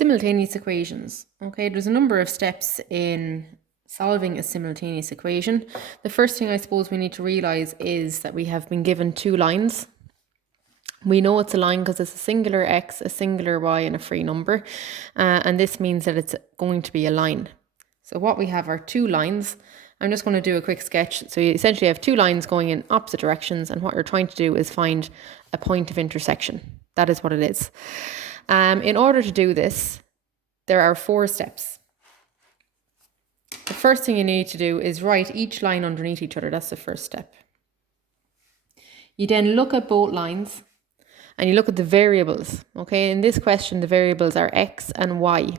Simultaneous equations. Okay, there's a number of steps in solving a simultaneous equation. The first thing I suppose we need to realize is that we have been given two lines. We know it's a line because it's a singular x, a singular y, and a free number. And this means that it's going to be a line. So what we have are two lines. I'm just going to do a quick sketch. So you essentially have two lines going in opposite directions, and what you're trying to do is find a point of intersection. That is what it is. In order to do this, there are 4 steps. The first thing you need to do is write each line underneath each other. That's the first step. You then look at both lines and you look at the variables. Okay, in this question, the variables are x and y.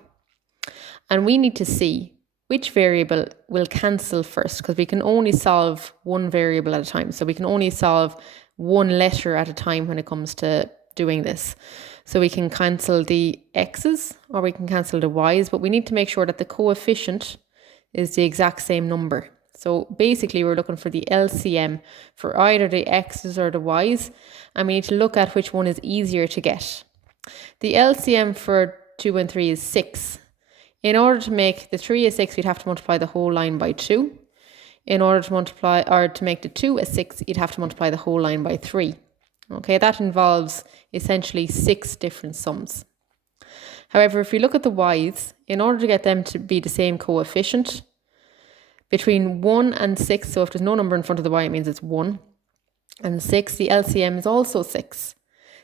And we need to see which variable will cancel first, because we can only solve one variable at a time. So we can only solve one letter at a time when it comes to doing this. So we can cancel the x's or we can cancel the y's, but we need to make sure that the coefficient is the exact same number. So basically we're looking for the LCM for either the x's or the y's, and we need to look at which one is easier to get. The LCM for 2 and 3 is 6. In order to make the 3 a 6, we'd have to multiply the whole line by 2. In order to multiply, or to make the 2 a 6, you'd have to multiply the whole line by 3. Okay, that involves essentially 6 different sums. However, if we look at the y's, in order to get them to be the same coefficient, between 1 and 6, so if there's no number in front of the y, it means it's 1, and 6, the LCM is also 6.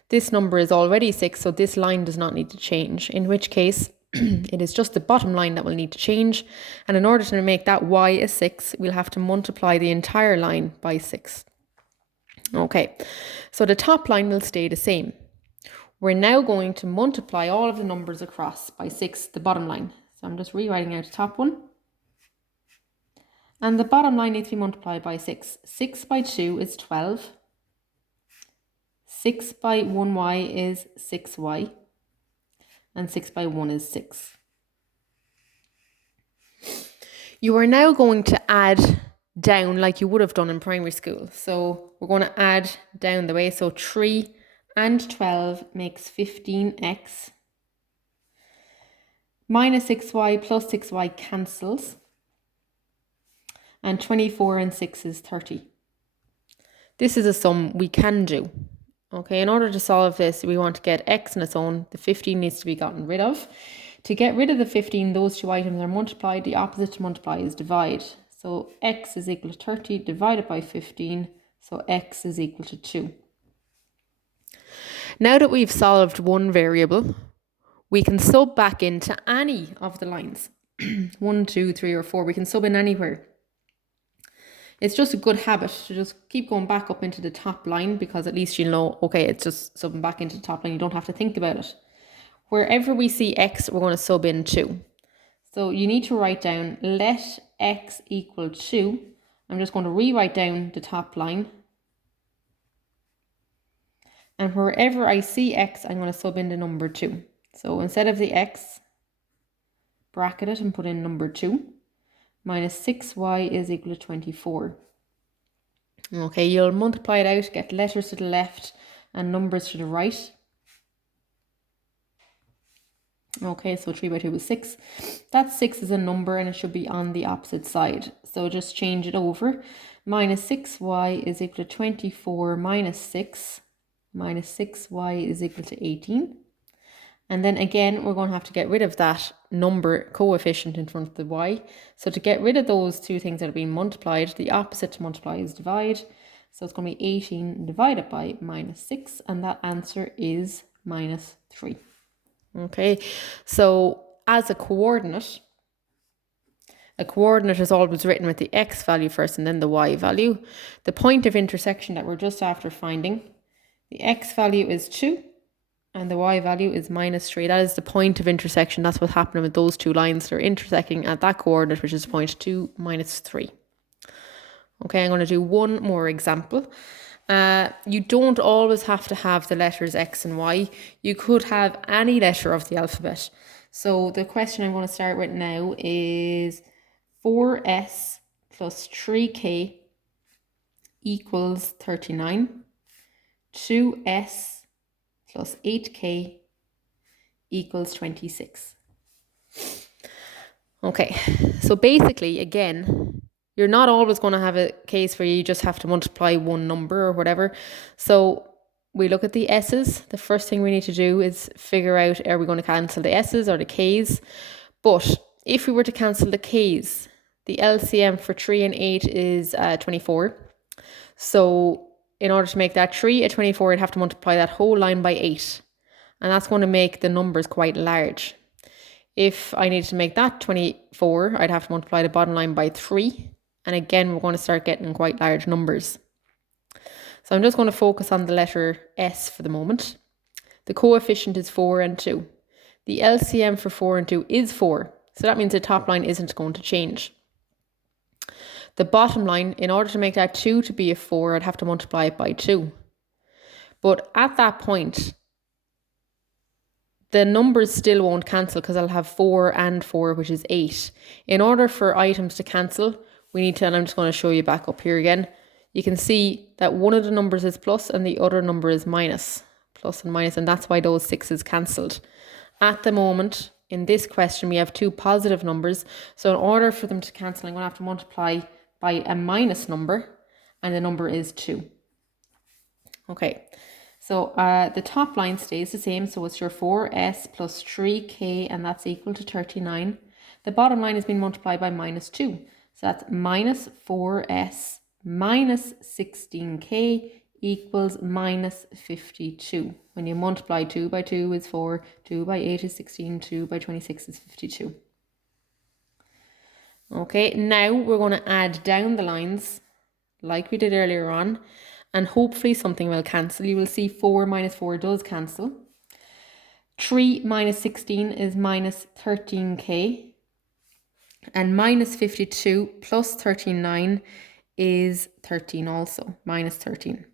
This number is already 6, so this line does not need to change, in which case it is just the bottom line that will need to change. And in order to make that y a 6, we'll have to multiply the entire line by 6. Okay, so the top line will stay the same. We're now going to multiply all of the numbers across by 6, the bottom line. So I'm just rewriting out the top one. And the bottom line needs to be multiplied by 6. 6 by 2 is 12. 6 by 1y is 6y. And 6 by 1 is 6. You are now going to add down like you would have done in primary school. So we're going to add down the way. So 3 and 12 makes 15x. Minus 6y plus 6y cancels. And 24 and 6 is 30. This is a sum we can do. Okay, in order to solve this, we want to get x on its own. The 15 needs to be gotten rid of. To get rid of the 15, those two items are multiplied. The opposite to multiply is divide. So x is equal to 30 divided by 15. So x is equal to 2. Now that we've solved one variable, we can sub back into any of the lines. 1, 2, 3, or 4. We can sub in anywhere. It's just a good habit to just keep going back up into the top line, because at least you'll know, okay, it's just subbing back into the top line. You don't have to think about it. Wherever we see x, we're going to sub in 2. So you need to write down let x equal 2. I'm just going to rewrite down the top line. And wherever I see x, I'm going to sub in the number 2. So instead of the x, bracket it and put in number 2. Minus 6y is equal to 24. Okay, you'll multiply it out, get letters to the left and numbers to the right. Okay, so 3 by 2 is 6. That 6 is a number and it should be on the opposite side. So just change it over. Minus 6y is equal to 24 minus 6. Minus 6y is equal to 18. And then again, we're going to have to get rid of that number coefficient in front of the y. So to get rid of those two things that are being multiplied, the opposite to multiply is divide. So it's going to be 18 divided by minus 6. And that answer is minus 3. Okay, so as a coordinate is always written with the x value first and then the y value. The point of intersection that we're just after finding, the x value is 2. And the y value is minus 3. That is the point of intersection. That's what's happening with those two lines. They're intersecting at that coordinate, which is point 2 minus 3. Okay, I'm going to do one more example. You don't always have to have the letters x and y. You could have any letter of the alphabet. So the question I'm going to start with now is 4s plus 3k equals 39. 2s plus 8k equals 26. Okay, so basically, again, you're not always going to have a case where you just have to multiply one number or whatever. So we look at the S's. The first thing we need to do is figure out, are we going to cancel the S's or the K's? But if we were to cancel the K's, the LCM for 3 and 8 is 24. So in order to make that 3 a 24, I'd have to multiply that whole line by 8. And that's going to make the numbers quite large. If I needed to make that 24, I'd have to multiply the bottom line by 3. And again, we're going to start getting quite large numbers. So I'm just going to focus on the letter S for the moment. The coefficient is 4 and 2. The LCM for 4 and 2 is 4. So that means the top line isn't going to change. The bottom line, in order to make that 2 to be a 4, I'd have to multiply it by 2. But at that point, the numbers still won't cancel because I'll have 4 and 4, which is 8. In order for items to cancel, we need to, and I'm just going to show you back up here again, you can see that one of the numbers is plus and the other number is minus. Plus and minus, and that's why those 6's cancelled. At the moment, in this question, we have two positive numbers. So in order for them to cancel, I'm going to have to multiply by a minus number, and the number is 2. Okay. So the top line stays the same, so it's your 4s plus 3k, and that's equal to 39. The bottom line has been multiplied by minus 2. So that's minus 4s minus 16k equals minus 52. When you multiply 2 by 2 is 4, 2 by 8 is 16, 2 by 26 is 52. Okay, now we're going to add down the lines like we did earlier on. And hopefully something will cancel. You will see 4 minus 4 does cancel. 3 minus 16 is minus 13k. And minus 52 plus 39 is 13 also, minus 13.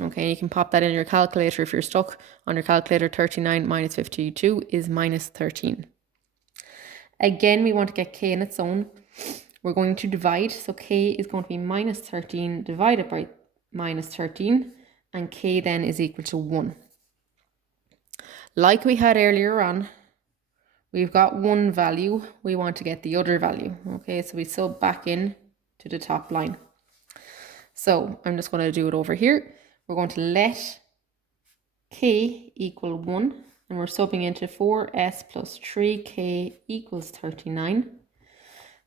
Okay, you can pop that in your calculator if you're stuck on your calculator. 39 minus 52 is minus 13. Again, we want to get k in its own. We're going to divide, so k is going to be minus 13 divided by minus 13, and k then is equal to 1. Like we had earlier on, we've got one value, we want to get the other value. Okay, so we sub back in to the top line. So I'm just going to do it over here. We're going to let k equal 1, and we're subbing into 4s plus 3k equals 39.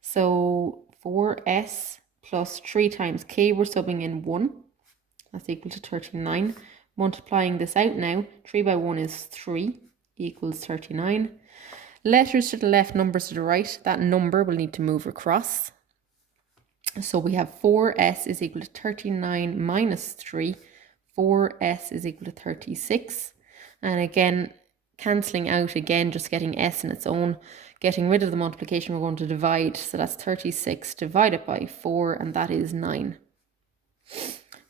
So 4s plus 3 times k, we're subbing in 1. That's equal to 39. Multiplying this out now, 3 by 1 is 3 equals 39. Letters to the left, numbers to the right. That number will need to move across. So we have 4s is equal to 39 minus 3. 4s is equal to 36. And again, cancelling out again, just getting s in its own. Getting rid of the multiplication, we're going to divide. So that's 36 divided by 4, and that is 9.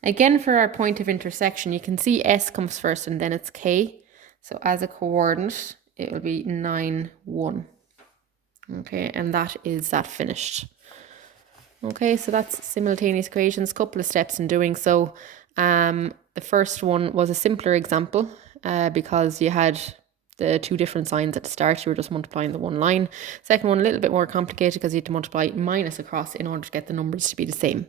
Again, for our point of intersection, you can see s comes first and then it's k. So as a coordinate, it will be 9, 1. Okay, and that is that finished. Okay, so that's simultaneous equations, couple of steps in doing so. The first one was a simpler example because you had the two different signs at the start. You were just multiplying the one line. Second one, a little bit more complicated because you had to multiply minus across in order to get the numbers to be the same.